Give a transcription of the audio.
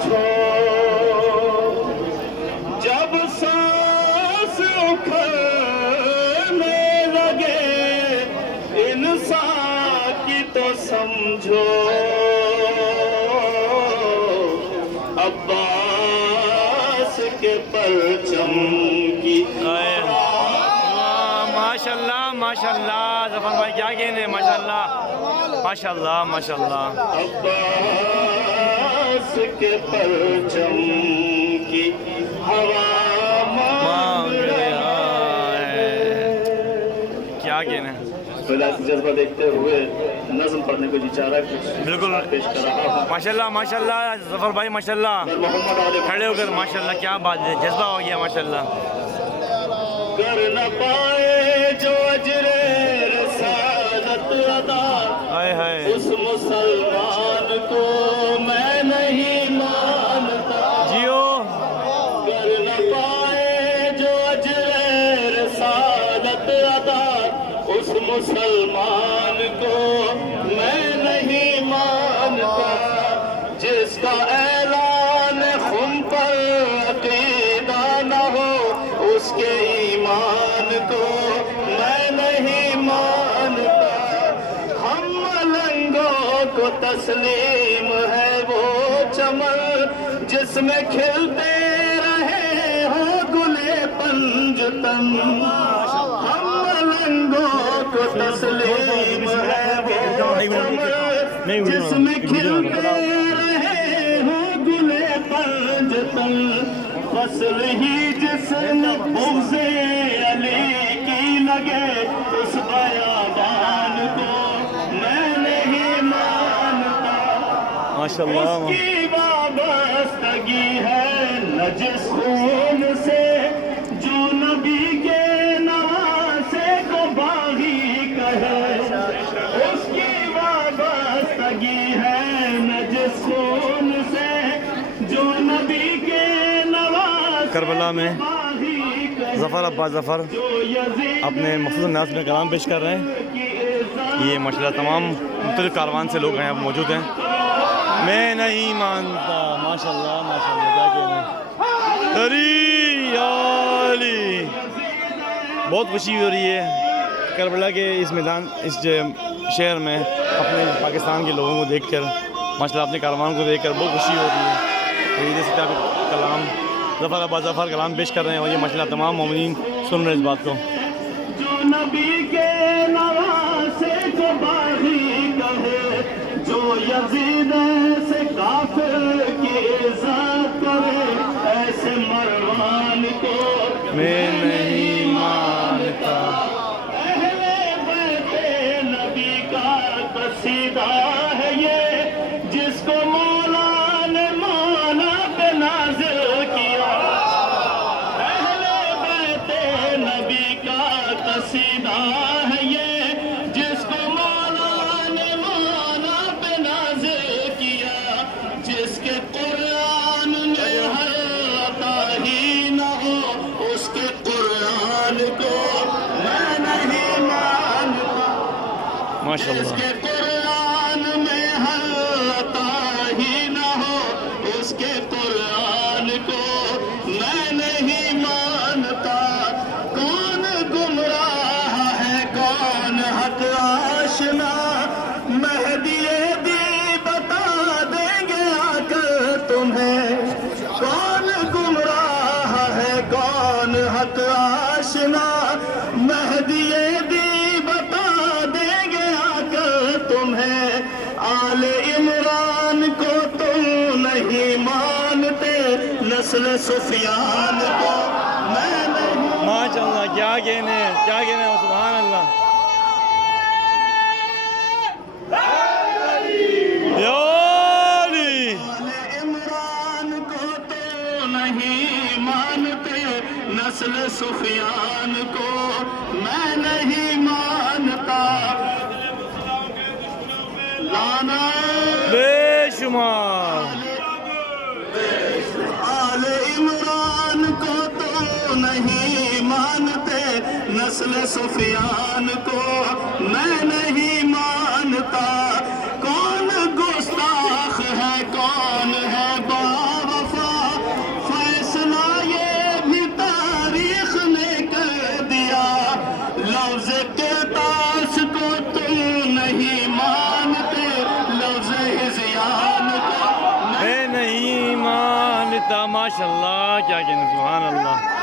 समझो जब सांस उखड़ने लगे इंसान की तो समझो अब्बास के परचम की। माशाल्लाह माशाल्लाह ज़फ़र भाई क्या कहने माशाल्लाह माशाल्लाह माशाल्लाह। अब्बास के परचम की हवा मांग रहा है। क्या कहने जज्बा देखते हुए नज़्म पढ़ने को जी चाह रहा है बिल्कुल पेश कर रहा हूं। माशाल्लाह माशाल्लाह ज़फ़र भाई माशाल्लाह खड़े होकर माशाल्लाह क्या बात है जज्बा हो गया माशाल्लाह। कर न पाए जो अजरे रसालत अदा हाय हाय उस मुसलमान को मैं नहीं मानता। जियो कर न पाए जो अजरे रसालत अदा उस मुसलमान को मैं नहीं मानता। जिसका ऐलान खुम पर अकीदा न हो उसके ईमान को मैं नहीं मानता। हम मलंगों को तस्लीम है वो चमन जिसमें खिलते रहे हो गुले पंजतन। हम मलंगों को तस्लीम है वो चमन जिसमें खिलते रहे हो गुले पंजतन। फसल ही जिसमें बुग़्ज़े अली की लगे उस बयाबान को मैं नहीं मानता। माशाल्लाह उसकी वाबस्तगी है न जिस खून से जो नबी के नवासे को बागी कहे। उसकी वाबस्तगी है न जिस खून से जो नबी के करबला में ज़फ़र अब्बास ज़फ़र अपने मखसूस अंदाज़ में कलाम पेश कर रहे हैं। ये माशाल्लाह तमाम मुख्तलिफ़ कारवान से लोग यहाँ मौजूद हैं। मैं नहीं मानता माशाल्लाह माशाल्लाह क्या कहना है। बहुत खुशी हो रही है करबला के इस मैदान इस शहर में अपने पाकिस्तान के लोगों को देखकर माशाल्लाह अपने कारवान को देखकर बहुत खुशी हो रही है। तो ये जैसे कलाम ज़फ़र अब्बास ज़फ़र कलाम पेश कर रहे हैं और ये माशाल्लाह तमाम मोमिनीन सुन रहे हैं इस बात को। जो नबी के नवासे को बागी कहे जो यज़ीद से काफ़िर की इज़्ज़त करे ऐसे मरवान को मैं नहीं मानता। अहले बैते नबी का कसीदा है ये जिसको मौला ने मौला पे नाज़िल किया। अहले बैते नबी का कसीदा है ये जिसको मौला ने मौला पे नाज़िल किया। जिसके कुरान में हर अता ही न हो उसके कुरान को मैं नहीं मानता। माशाल्लाह जिसके कुरान में हर अता ही न हो उसके कुरान को मैं नहीं मानता। कौन गुमराह है कौन हक आशना मेहदी दी बता देंगे आकर तुम्हें। कौन गुमराह है कौन हक आशना मेहदी दी बता देंगे आकर तुम्हें। आले इमरान को तुम नहीं मानते नस्ल सुफियान को मैं नहीं। माशाल्लाह क्या कहने सुभान अल्लाह। आले इमरान को तो नहीं मानते नस्ल सुफियान को मैं नहीं मानता। लाना बेशुमार आले इमरान को तो नहीं मानते नस्ल सुफियान को मैं नहीं मानता। कौन गुस्ताख है कौन है ماشاء اللہ کیا کہنے سبحان اللہ